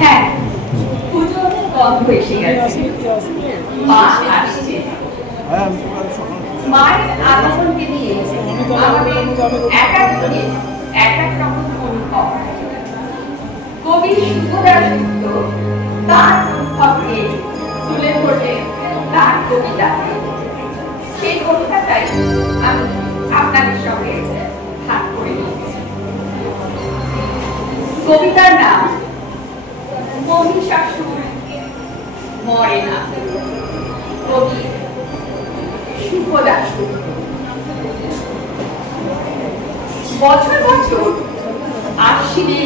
হ্যাঁ, পুজো বন্ধ এসে গেছে। মা আসছে। মায়ের আগমনকে নিয়ে আমাদের এক এক দিনে এক এক রকম অনুভব। কবি সুবোধাদিত্য তার অনুভবকে তুলে ধরলেন তার কবিতাতে। সেই কবিতাটাই আমি আপনাদের সঙ্গে ভাগ করে নিয়েছি। কবিতার নাম মহিষাসুর মরে না, কবি সুবোধাদিত্য। বছর বছর আশ্বিনে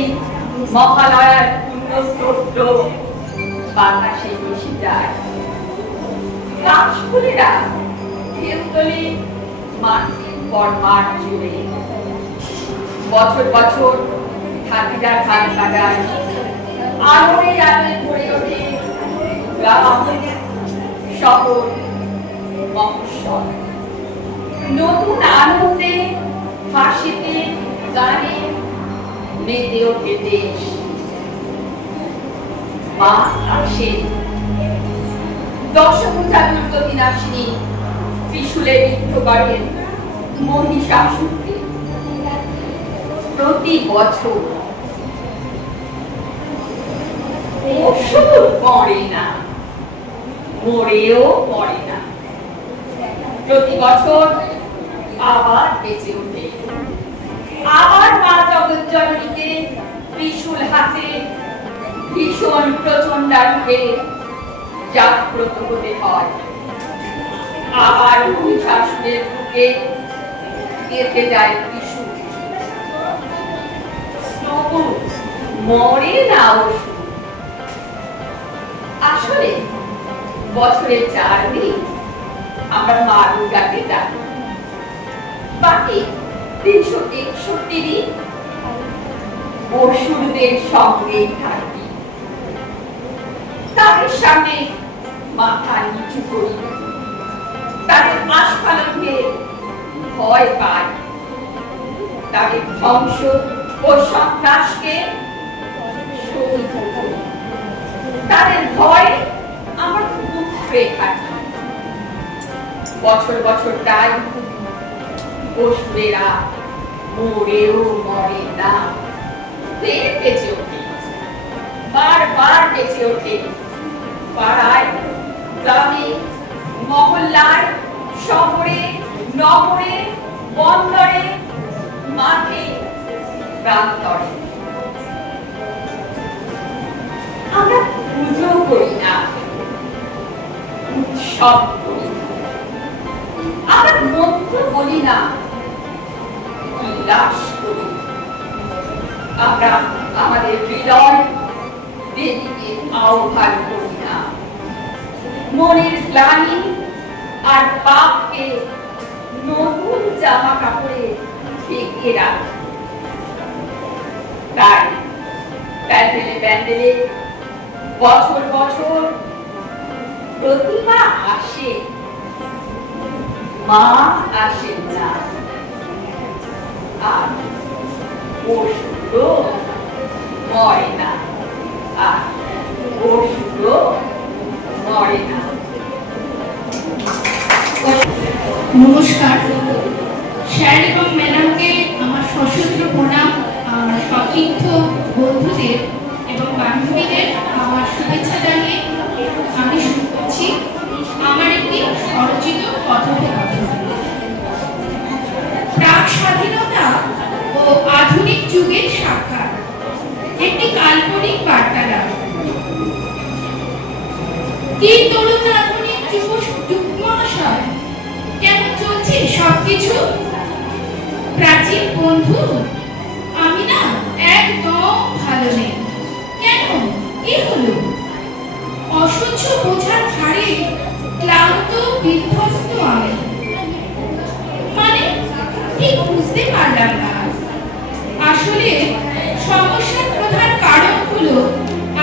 মহালয়ার পুণ্যস্তোত্র বাতাসে মিশে যায়। কাশফুলেরা ঢেউ তোলে মাটির পর মাঠ জুড়ে। বছর বছর হাতিরা ধান কাটায়, আলোয় আলোয় ভরে ওঠে গ্রাম শহর মহোৎসব। নতুন আনন্দে হাসিতে গানে মেতে ওঠে দেশ। মা আসেন দশভুজা দুর্গতিনাশিনী, ত্রিশূলে বিদ্ধ করেন মহিষাসুরকে। প্রতি বছর অসুর মরে না, মরেও মরে না, প্রতি বছর আবার বেঁচে ওঠে। আবার মা জগজ্জননীকে ত্রিশূল হাতে ভীষণ প্রচণ্ডারূপে জাগ্রত হতে হয়। আবার মহিষাসুরের বুকে গেঁথে যায় ত্রিশূল। তবু মরে না অসুর। আসলে বছরে 4 দিন আমরা মা দুর্গাকে ডাকি, বাকি 361 দিন অসুরদের সঙ্গেই থাকি। তাদের সামনে মাথা নিচু করি, তাদের আস্ফালনকে ভয় পাই, তাদের ধ্বংস ও সন্ত্রাসকে সহ্য করি। তাদের ভয় আমার উপরে থাকি। বছর বছর তাই অসুরেরা মরেও মরে না, ফের বেঁচে ওঠে, বারবার বেঁচে ওঠে। পাড়ায়, গ্রামে, মহল্লায়, শহরে, নগরে, বন্দরে, মাঠে, প্রান্তরে। আমরা পুজো করি না, উৎসব করি। আমরা মন্ত্র বলি না, উল্লাস করি। আমরা আমাদের হৃদয় দেবীকে আহ্বান করি না, মনের গ্লানি আর পাপকে নতুন জামা কাপড়ে ঢেকে রাখি। তাই প্যান্ডেলে প্যান্ডেলে বছর বছর প্রতিমা আসে, মা আসেন না। আর অসুরও মরে না, আর অসুরও মরে না। নমস্কার স্যার এবং ম্যাডামকে আমার সশস্ত্র প্রণাম। আমার সতীর্থ বন্ধুদের এবং বান্ধবীদের আমার শুভেচ্ছা জানিয়ে আমি শুরু করছি আমার একটি স্বরচিত কথোপকথন। প্রাক স্বাধীনতা ও আধুনিক যুগের সাক্ষাৎ, একটি কাল্পনিক বার্তালাপ। কি তরুণ আধুনিক যুগ মহাশয়, কেমন চলছে সবকিছু? প্রাচীন বন্ধু, আমি না একদম ভালো নেই। কেন, কি হলো? অসহ্য বোঝার ভারে ক্লান্ত বিধ্বস্ত আমি। মানে ঠিক বুঝতে পারলাম না। আসলে সমস্যার প্রধান কারণ হলো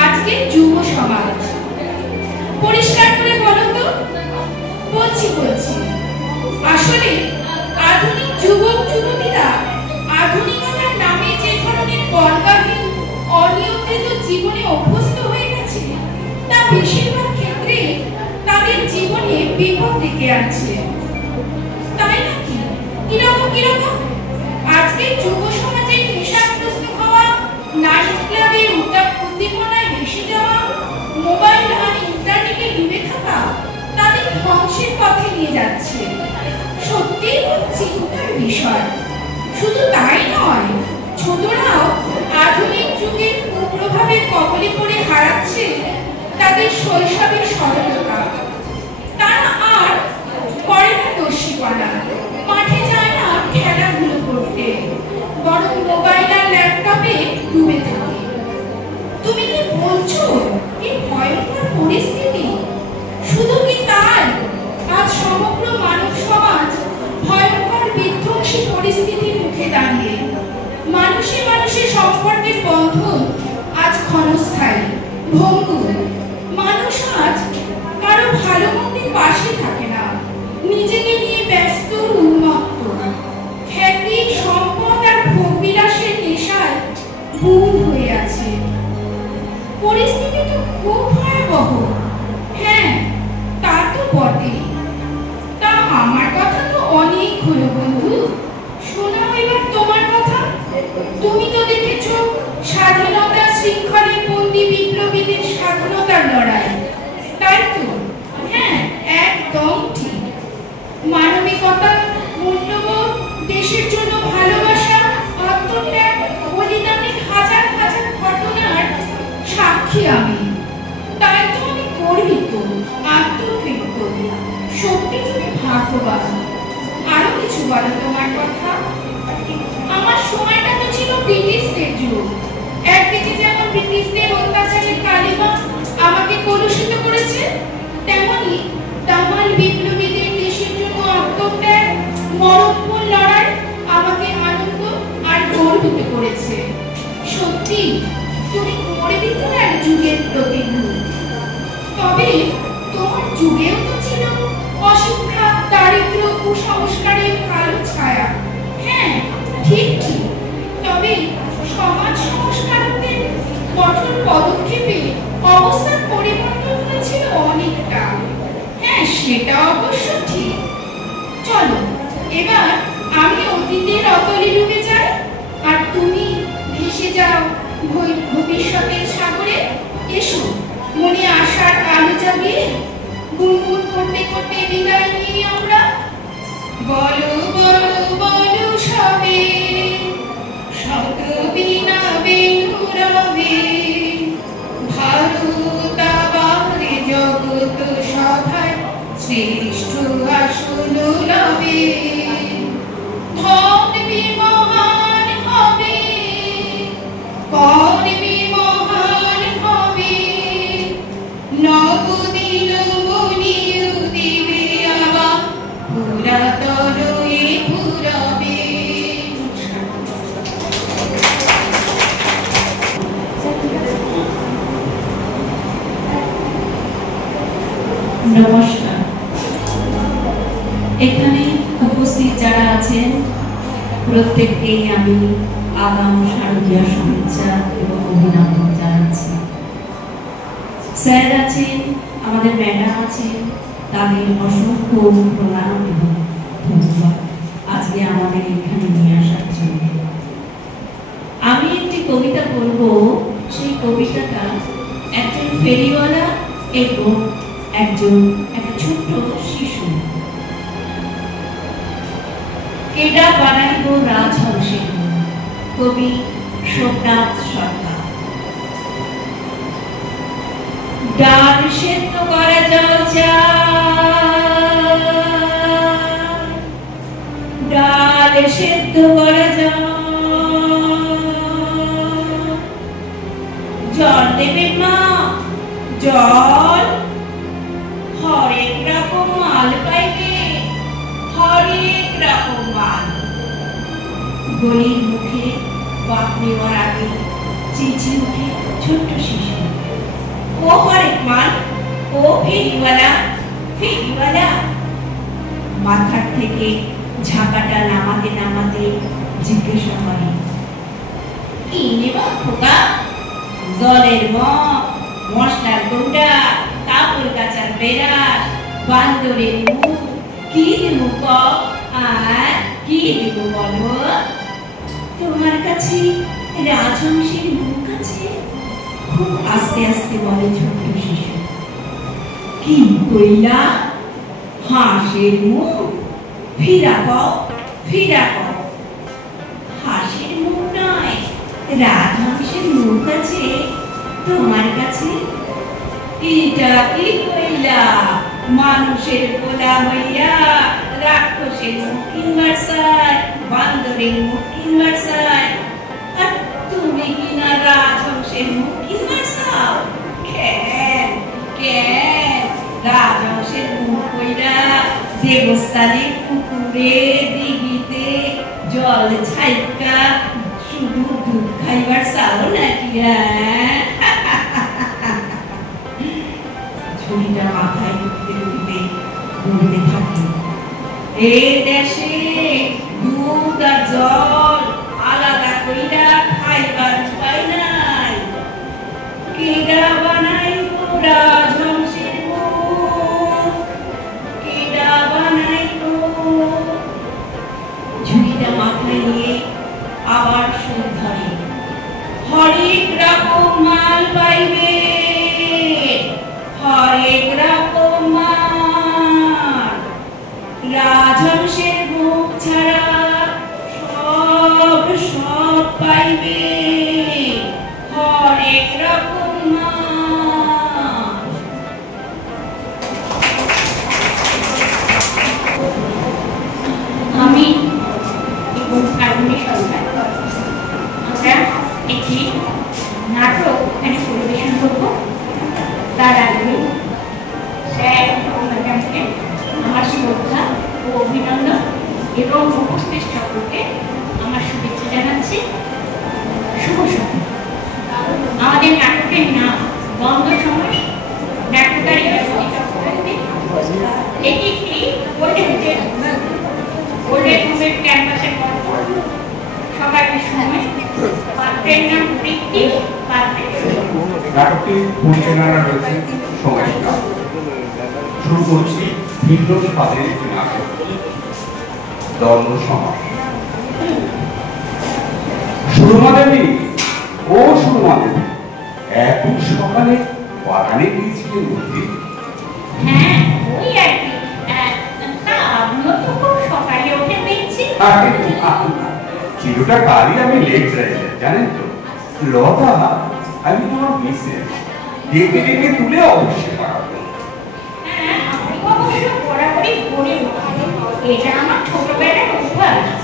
আজকের যুব সমাজ। পরিষ্কার করে বলো তো। বলছি আসলে আধুনিক যুবক যুবতীরা আধুনিকতার নামে যে ধরনের বলবাহী অনিয়ম বেশিরভাগ ক্ষেত্রে তাদের জীবনে বিপদ ডেকে আছে। তাই নাকি? কিরকম কিরকম? আজকে যুব সমাজে নেশাগ্রস্ত হওয়া, নাইট ক্লাবে উত্তাপ উদ্দীপনায় ভেসে যাওয়া, মোবাইল আর ইন্টারনেটে ডুবে থাকা তাদের ধ্বংসের পথে নিয়ে যাচ্ছে। সত্যিই খুব চিন্তার বিষয়। শুধু তাই নয়, ছোটরাও আধুনিক যুগের কুপ্রভাবের কবলে পড়ে হারাচ্ছে তাদের শৈশবের সরলতা। তারা আর করে না দস্যিপনা, মাঠে যায় না খেলাধুলো করতে, বরং মোবাইল আর ল্যাপটপে ডুবে থাকে। তুমি কি বলছো? কি ভয়ঙ্কর পরিস্থিতি! শুধু কি তাই, আজ সমগ্র মানব সমাজ ভয়ঙ্কর বিধ্বংসী পরিস্থিতির মুখে দাঁড়িয়ে। মানুষে মানুষে সম্পর্কের বন্ধন আজ ক্ষণস্থায়ী, ভঙ্গুর। মানুষ আজ কারো ভালো মন্দের পাশে থাকে না, নিজেকে নিয়ে ব্যস্ত, উন্মত্ত। খ্যাতি, সম্পদ আর ভোগবিলাসের নেশায় বুন হয়ে আছে। পরিস্থিতি তো খুব ভয়াবহ। হ্যাঁ, তা তো বটেই। তা আমার কথা তো অনেক হলো বন্ধু, শোনাও এবার তোমার কথা। তুমি তো দেখেছ স্বাধীনতা শৃঙ্খলে বন্দী বিপ্লবীদের স্বাধীনতার লড়াই, তাই তো? হ্যাঁ, একদম ঠিক। মানবিকতা, মূল্যবোধ, দেশের জন্য ভালোবাসা, আত্মত্যাগ, বলিদানের হাজার হাজার ঘটনার সাক্ষী আমি। তাই তো আমি গর্বিত, আত্মতৃপ্ত। সত্যি তুমি ভাগ্যবান। আরো কিছু বলো তোমার কথা। আমার সময়টা তো ছিল ব্রিটিশদের যুগ। একদিকে যেমন ব্রিটিশদের অত্যাচারের কালিমা আমাকে কলুষিত করেছে, তেমনি দামাল বিপ্লবীদের দেশের জন্য আত্মত্যাগ, মরণপণ লড়াই আমাকে আনন্দ আর গর্বিত করেছে। সত্যি তুমি গর্বিত এক যুগের প্রতিভূ। তবে তোমার যুগেও তো ছিল অশিক্ষা, দারিদ্র, কুসংস্কারের কালো ছায়া। হ্যাঁ, ঠিক ঠিক। তবে সমাজ সংস্কারকদের কঠোর পদক্ষেপে অবস্থার পরিবর্তন হয়েছিল অনেকটা। হ্যাঁ, সেটা অবশ্য ঠিক। চলো এবার আমি অতীতের অতলে ডুবে যাই, আর তুমি ভেসে যাও ভবিষ্যতের সাগরে। এসো, মনে আশার আলো জাগিয়ে গুনগুন করতে করতে বিদায় নিই আমরা। বলো বলো বলো সবে, শত বিনা বেনুরবে, ভারত আবারে জগৎ সভায় শ্রেষ্ঠ আসন লবে। ধর্মে মহান হবে, কর্মে মহান হবে, নবদিন মনিউ দিবে আবার পুরাতন পুরবে। নমস্কার। এখানে উপস্থিত যারা আছেন প্রত্যেককেই আমি আগাম শারদীয় শুভেচ্ছা এবং অভিনন্দন জানাচ্ছি। স্যার আছেন, আমাদের ম্যাডাম আছেন, তাদের অসংখ্য প্রণাম এবং ধন্যবাদ আজকে আমাদের এখানে নিয়ে আসার জন্য। আমি একটি কবিতা বলবো। সেই কবিতাটা একজন ফেরিওয়ালা এবং একটা ছোট্ট শিশু। কেডা বানাইব রাজহংসের, কবি সোমনাথ সরকার। ডাল সেদ্ধ করা জল ডাল সেদ্ধ করা জল দেবে মা, জল হরেক রকম মাল পাইবে, হরেক রকম মাল। গলির মুখে বাপ নেওয়ার আগে চেঁচিয়ে উঠে ছোট্ট শিশু, ও হরেক মাল, ও ফেরিওয়ালা, ফেরিওয়ালা। মাথার থেকে ঝাঁকাটা নামাতে নামাতে জিজ্ঞাসা করে, কি নেবা খোকা? জলের মগ, মশলার গুঁড়া, পাগল গাছার বেড়াস বান্দরের মুখ কি দেবো আর কি দেবো বলো? তোমার কাছে রাজহংসের মুখ আছে? খুব আস্তে আস্তে বলে ছোট্ট শিশু। কি কইলা? হাঁসের মুখ? ফিরা কও, ফিরা কও। হাঁসের মুখ নয়, রাজহংসের মুখ আছে তোমার কাছে? এটা কি কইলা? মানুষের পোলা হইয়া রাক্ষসের মুখ কিনবার চাই, বান্দরের মুখ কিনবার চাই, আর তুমি কিনা রাজহংসের মুখ কিনবার চাও? কেন কেন? রাজহংসের মুখ কইরা দেবস্থানে পুকুরে দিঘিতে জল ছাইকা শুধু দুধ খাইবার চাও নাকি? ছুরিটা মাথায় উঠতে উঠতে বলতে থাকে, এই দেশে দুধ আর জল আলাদা কইরা খাইবার উপায় নাই। কেডা বানাইবো রাজহংসের মুখ? কেডা বানাইবো? ঝুড়িটা মাথায় নিয়ে আবার সুর ধরে, হরেক রকম মাল পাইবে, হরেক রকম মাল। রাজহংসের মুখ ছাড়া সব সব পাইবে, হরেক রকম মাল। আমি এবং কার্বনী সরকার আমরা একটি নাটক এখানে পরিবেশন করব। তার আগে স্যার ও ম্যাডামকে আমার শ্রদ্ধা ও অভিনন্দন এবং উপস্থিত সকলকে আমার শুভেচ্ছা জানাচ্ছি। শুভ সন্ধ্যা। আমাদের নাটকের নাম বন্ধ সমাস, নাট্যকারিতা সুচিতা মুখার্জি। এটি একটি গোল্ডেন হোমের ক্যাম্পাসের গল্প। সকালের সময় পাত্রের নাম প্রীতি, পাত্রের নাটকটি পরিচালনা রয়েছে সমাজটা। শুরু করছি ভিন্ন স্বাদের একটি নাটক, দ্বন্দ্ব সমাস। সুরমা দেবী, ও সুরমা দেবী, এত সকালে বাগানে গিয়েছিলেন বুঝি? হ্যাঁ, ওই আর কি। তা আপনিও তো খুব সকালে উঠে দেখছি। চিরটা কালই আমি লেট রাইজার, জানেন তো? লতা, আমি তোমার মিসেস, ডেকে ডেকে তুলে অবশ্যই পাঠাবো। হ্যাঁ, আমি অবশ্য বরাবরই ভোরে উঠি। এটা আমার ছোটবেলার অভ্যাস।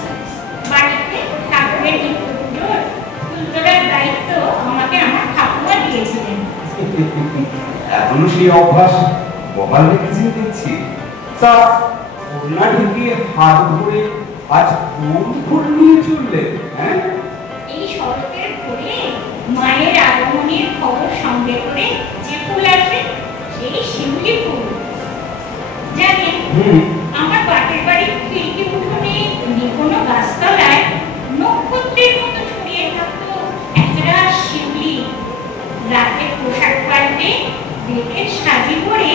বাড়িতে ঠাকুরের নিত্য পুজোর ফুল তোলার দায়িত্ব আমাকে আমার ঠাকুমা দিয়েছিলেন। এখনো সেই অভ্যাস বহাল রেখেছি দেখছি। তা কন্যা ঢুকিয়ে হাত ধরে আজ কোন ফুল নিয়ে চললে? হ্যাঁ, এই শরতের ভোরে মায়ের আগমনের খবর সঙ্গে করে যে ফুল আসবে সেই শিউলি ফুল। জানেন, আমার বাপের বাড়ির খিড়কি উঠোনে কোনো গাছতলায় নক্ষত্রের মতো ছড়িয়ে থাকতো একটা শিউলি। রাতে পোশাক পাল্টে দেখে সাজি করে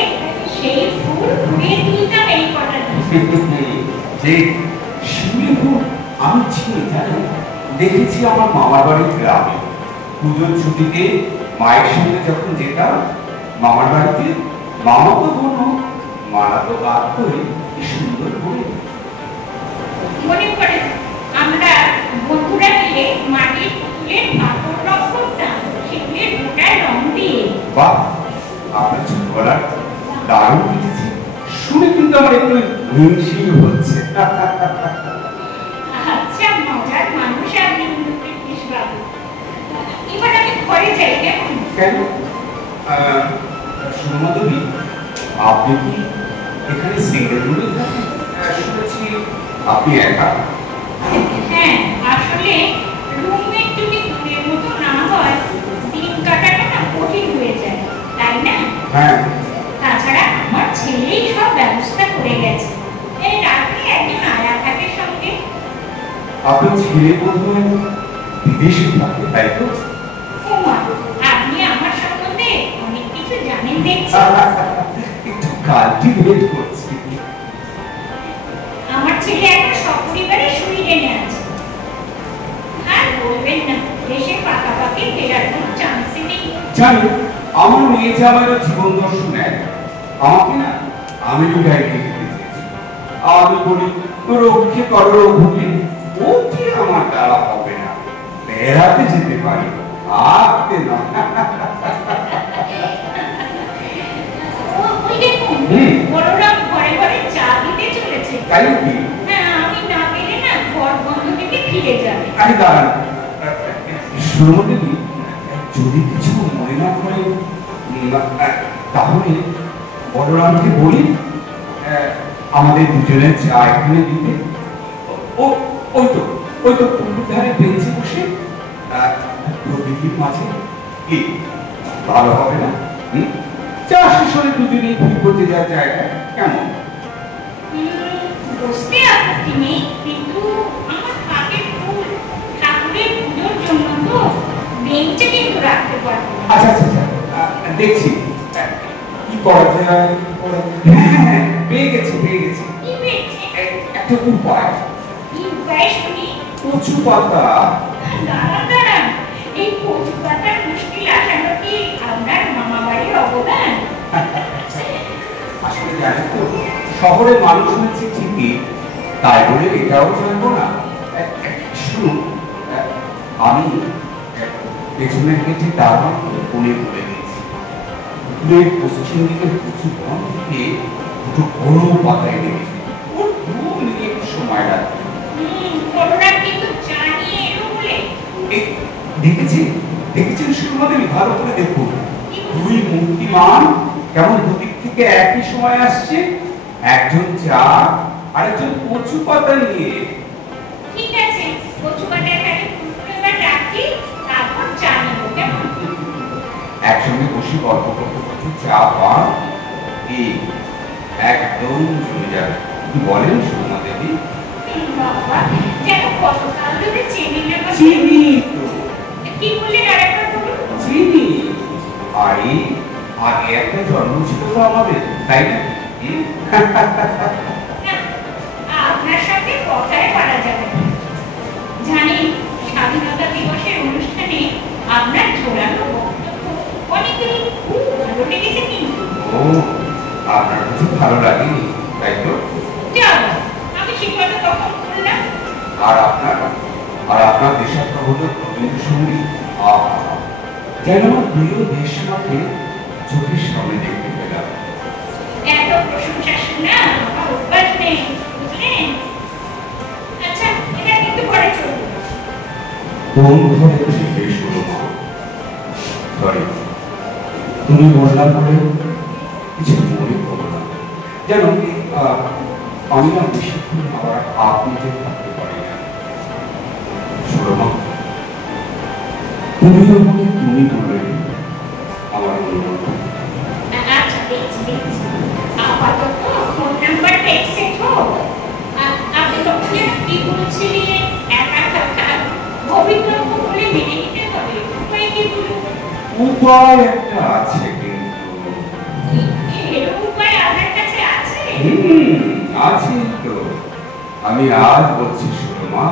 সেই ফুল ঘুরিয়ে তুলতাম এই কটা দিন। যে শিউলি ফুল আমি চিনি, জানেন? দেখেছি আমার মামার বাড়ির গ্রামে। পুজোর ছুটিতে মায়ের সঙ্গে যখন যেতাম মামার বাড়িতে, মামা তো বোনো মারা তো বাদ করে কি সুন্দর করে। মনে পড়ে আমরা বন্ধুরা মিলে মাটির পুতুলের কাপড় রং করতাম সেগুলির গোটায় রং দিয়ে। বাহ, আপনার ছোটবেলার দারুণ কেটেছে। শুনে কিন্তু আমার একটু হিংসিল হচ্ছে। আচ্ছা, মজার মানুষ আপনি কৃষ্ণ বাবু। এবার আমি ঘরে যাই। কেমন? কেন সুরমাদেবী, আপনি কি এখানে সিঙ্গেল রুমে থাকেন? শুনেছি আপনি একা। হ্যাঁ, আসলে রুমমেট যদি দূরের মতো না হয় দিন কাটাটা না কঠিন হয়ে যায়, তাই না? হ্যাঁ, তাছাড়া আমার ছেলেই সব ব্যবস্থা করে গেছে। এই রাতে একজন আয়া থাকে সঙ্গে। আপনার ছেলে বোধহয় বিদেশে থাকে, তাই তো? ওমা, আপনি আমার সম্বন্ধে অনেক কিছু জানেন দেখছি। কাল্টিভেট করছি। আমার ছেলে এখন সপরিবারে সুইডেনে আছে। আর বলবেন না, দেশে পাকাপাকি ফেরার কোনো চান্সই নেই। জানি আমার মেয়ে জামাইয়ের জীবন দর্শন এক, আমাকে না আমেরিকায় নিয়ে যেতে চেয়েছে। আমি বলি রক্ষে করো রঘুকে, ওটি আমার দ্বারা হবে না, বেড়াতে যেতে পারি, আঁকতে না। ওই দেখুন, বড়রাম ঘরে ঘরে চা দিতে চলেছে। তাই কি? হ্যাঁ, আমি না পেলে না ঘর বন্ধ থেকে ফিরে যাবে। আরে দাঁড়ান, সুরমদেবী, যদি কিছু মনে না করে তাহলে বলরামকে বলি আমাদের দুজনের চা এখানে দিতে। ওই তো পুকুর ধারে বেঞ্চে বসে প্রকৃতির মাঝে, কি ভালো হবে না? চা শেষ হলে দুজনেই ভুল করতে যাওয়ার জায়গা কেমন? বসতে আপত্তি নেই, কিন্তু আমার কাকের ফুল ঠাকুরের পুজোর জন্য তো বেঞ্চে কিন্তু রাখতে পারবো না। আচ্ছা আচ্ছা আচ্ছা, দেখছি কি করা যায়। হ্যাঁ, পেয়ে গেছি। কি পেয়েছে? একটা উপায়। কি উপায় শুনি? কচু পাতা। দাঁড়ান, এই কচু পাতার মুশকিল আসানো কি আপনার মামা বাড়ির অবদান? আসলে জানি তো, শহরের মানুষ হচ্ছে ঠিকই, তাই বলে এটাও জানবো না। শুনুন, আমি পেছনের গেটে দাঁড়া কোণে করে দিয়েছি। পুকুরের পশ্চিম দিকে কচু বন থেকে দুটো বড় পাতা এনে গেছি। ওর 2 মিনিট সময় লাগবে। বড়রাম কিন্তু জানিয়ে এলো বলে। দেখেছেন সুরমাদেবী, ভালো করে দেখুন, দুই মূর্তিমান কেমন দুদিক থেকে একই সময় আসছে, একজন চা আর একজন কচু পাতা নিয়ে। ঠিক আছে, কচু পাতার কাছে ফুলগুলো রাখি, তারপর চা নেবো, কেমন? একসঙ্গে বসে গল্প করতে করতে চা পান, একদম জমে যাবে। কি বলেন সুরমাদেবী? বাবা, যেন কতকাল ধরে চিনি না। চিনি তো। কি বললেন আরেকবার বলুন? চিনি। আরে আগে একটা জন্ম ছিল তো আমাদের, তাই না? আপনার সাথে কথাই পারা যাবে না। জানেন, স্বাধীনতা দিবসের অনুষ্ঠানে আপনার জোরালো বক্তব্য অনেকেরই খুব ভালো লেগেছে। কিন্তু ও, আপনার কিছু ভালো লাগেনি, তাই তো? যাবো, আমি সে কথা তখন বললাম। আর আপনার দেশাত্মা হলো রবীন্দ্রসঙ্গীত। যেন আমার প্রিয় দেশমাকে চোখের সামনে দেখতে পেলাম। এত প্রশংসা শোনা আমার অভ্যাস নেই, বুঝলেন? আচ্ছা, এটা কিন্তু পরে চলবে। কোন ঘরে থেকে সুরমা? সরি, তুমি বললাম বলে কিছু মনে করো না। জানো, আমি না বেশিক্ষণ আবার আপনিতে থাকতে পারি না। সুরমা, তুমি আমাকে তুমি বললে আমার অনুরোধ। আচ্ছা, দেখছি। আপাতত ফোন নাম্বার টেক্সট হোক। আপনি তখন যেন কি বলছিলেন, একা থাকা ভবিষ্যৎ বলে মেনে নিতে হবে। উপায় কি বলুন? উপায় একটা আছে, কিন্তু এরকম উপায় আপনার কাছে আছে? আছে তো। আমি আজ বলছি সুরমা,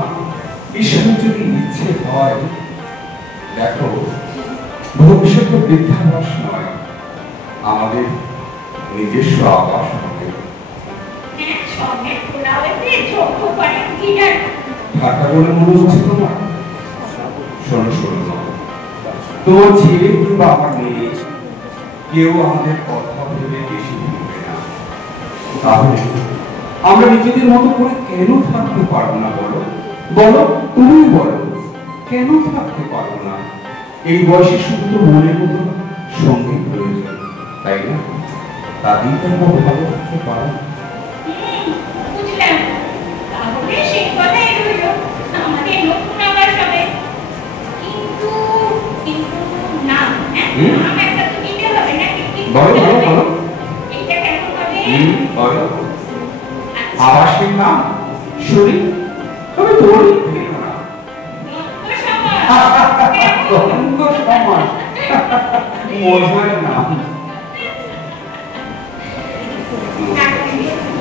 ঈশ্বরের যদি ইচ্ছে হয়, দেখো, ভবিষ্যৎ বৃদ্ধাবাস নয়, আমাদের নিজস্ব আবাস হবে। হ্যাঁ, সঙ্গে খোলাওয়েতে যোগ্য পারেন কি জানো? ঠাট্টা বলে মনে হচ্ছে তোমার? শোনো সুরমা, তোমার ছেলে কিংবা আমার মেয়ে কেউ আমাদের কথা ভেবে বেশি ভুলবে না। তাহলে আমরা নিজেদের মতো করে কেন থাকতে পারবো না? বলো, তুমি বলো, কেন থাকতে পারবো না? এই বয়সে শুধু তো মনের মতো সঙ্গী প্রয়োজন, তাই না? তাতেই তো আমরা ভালো থাকতে পারি। বুঝলাম, তাহলে সেই কথাই রইল, আমাদের নতুন আবাস হবে। কিন্তু নাম, নাম একটা তো দিতে হবে নাকি? বলো। এটা কেমন হবে? বলো। আবাসের নাম শুনি, তবে তোরই ফেলো না। মজার নাম। রাখছি।